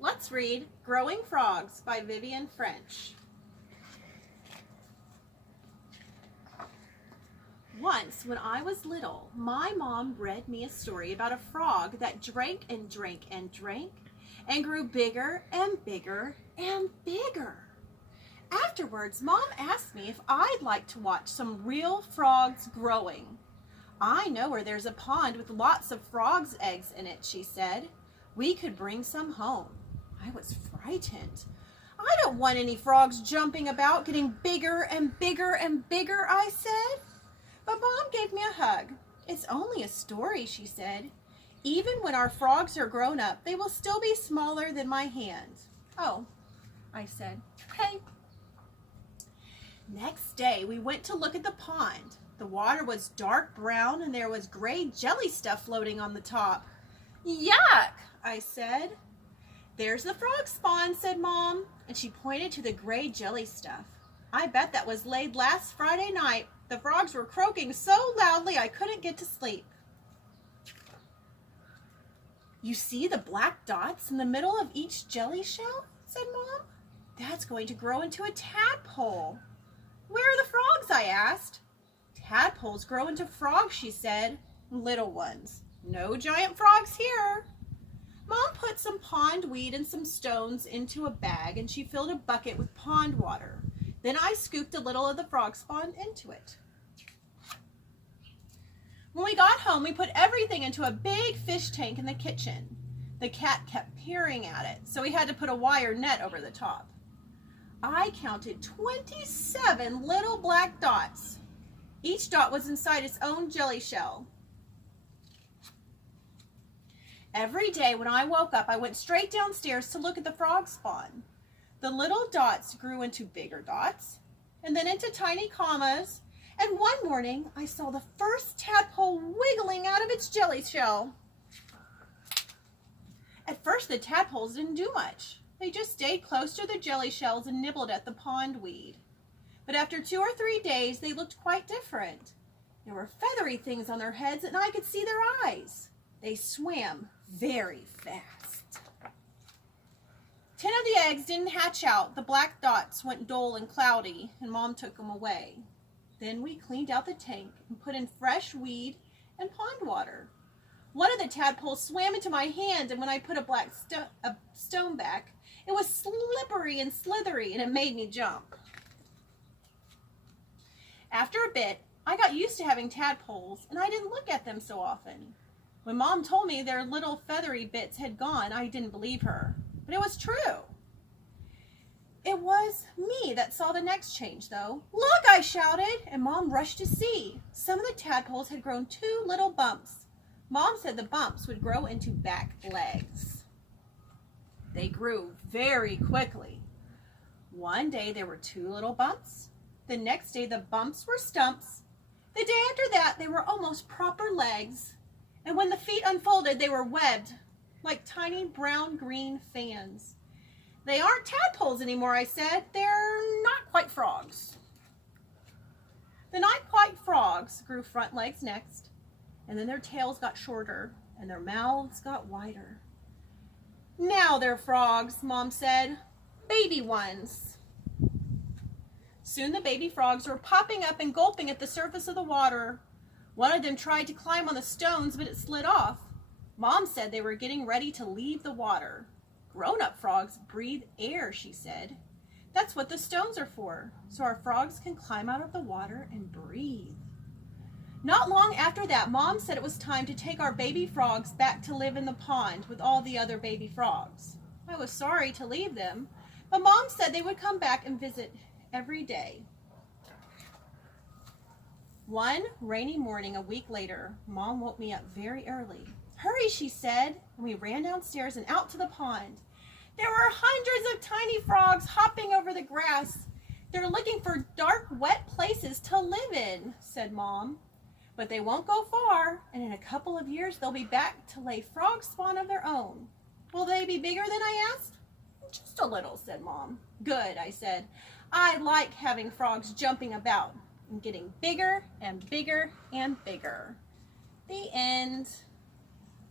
Let's read Growing Frogs by Vivian French. Once, when I was little, my mom read me a story about a frog that drank and drank and drank and grew bigger and bigger and bigger. Afterwards, Mom asked me if I'd like to watch some real frogs growing. I know where there's a pond with lots of frogs' eggs in it, she said. We could bring some home. I was frightened. I don't want any frogs jumping about, getting bigger and bigger and bigger, I said. But Mom gave me a hug. It's only a story, she said. Even when our frogs are grown up, they will still be smaller than my hand. Oh, I said, okay. Next day, we went to look at the pond. The water was dark brown and there was gray jelly stuff floating on the top. Yuck, I said. There's the frog spawn, said Mom, and she pointed to the gray jelly stuff. I bet that was laid last Friday night. The frogs were croaking so loudly I couldn't get to sleep. You see the black dots in the middle of each jelly shell, said Mom. That's going to grow into a tadpole. Where are the frogs, I asked. Tadpoles grow into frogs, she said. Little ones. No giant frogs here. Mom put some pond weed and some stones into a bag and she filled a bucket with pond water. Then I scooped a little of the frog spawn into it. When we got home, we put everything into a big fish tank in the kitchen. The cat kept peering at it, so we had to put a wire net over the top. I counted 27 little black dots. Each dot was inside its own jelly shell. Every day when I woke up, I went straight downstairs to look at the frog spawn. The little dots grew into bigger dots, and then into tiny commas, and one morning I saw the first tadpole wiggling out of its jelly shell. At first the tadpoles didn't do much. They just stayed close to the jelly shells and nibbled at the pond weed. But after 2 or 3 days, they looked quite different. There were feathery things on their heads and I could see their eyes. They swam very fast. 10 of the eggs didn't hatch out. The black dots went dull and cloudy, and Mom took them away. Then we cleaned out the tank and put in fresh weed and pond water. One of the tadpoles swam into my hand, and when I put a stone back, it was slippery and slithery, and it made me jump. After a bit, I got used to having tadpoles, and I didn't look at them so often. When Mom told me their little feathery bits had gone, I didn't believe her. But it was true. It was me that saw the next change, though. Look, I shouted, and Mom rushed to see. Some of the tadpoles had grown 2 little bumps. Mom said the bumps would grow into back legs. They grew very quickly. One day there were 2 little bumps. The next day the bumps were stumps. The day after that they were almost proper legs. And when the feet unfolded, they were webbed like tiny brown-green fans. They aren't tadpoles anymore, I said. They're not quite frogs. The not quite frogs grew front legs next, and then their tails got shorter, and their mouths got wider. Now they're frogs, Mom said. Baby ones. Soon the baby frogs were popping up and gulping at the surface of the water. One of them tried to climb on the stones, but it slid off. Mom said they were getting ready to leave the water. Grown-up frogs breathe air, she said. That's what the stones are for, so our frogs can climb out of the water and breathe. Not long after that, Mom said it was time to take our baby frogs back to live in the pond with all the other baby frogs. I was sorry to leave them, but Mom said they would come back and visit every day. One rainy morning a week later, Mom woke me up very early. Hurry, she said, and we ran downstairs and out to the pond. There were hundreds of tiny frogs hopping over the grass. They're looking for dark, wet places to live in, said Mom. But they won't go far, and in a couple of years they'll be back to lay frog spawn of their own. Will they be bigger than I asked? Just a little, said Mom. Good, I said. I like having frogs jumping about and getting bigger and bigger and bigger. The end.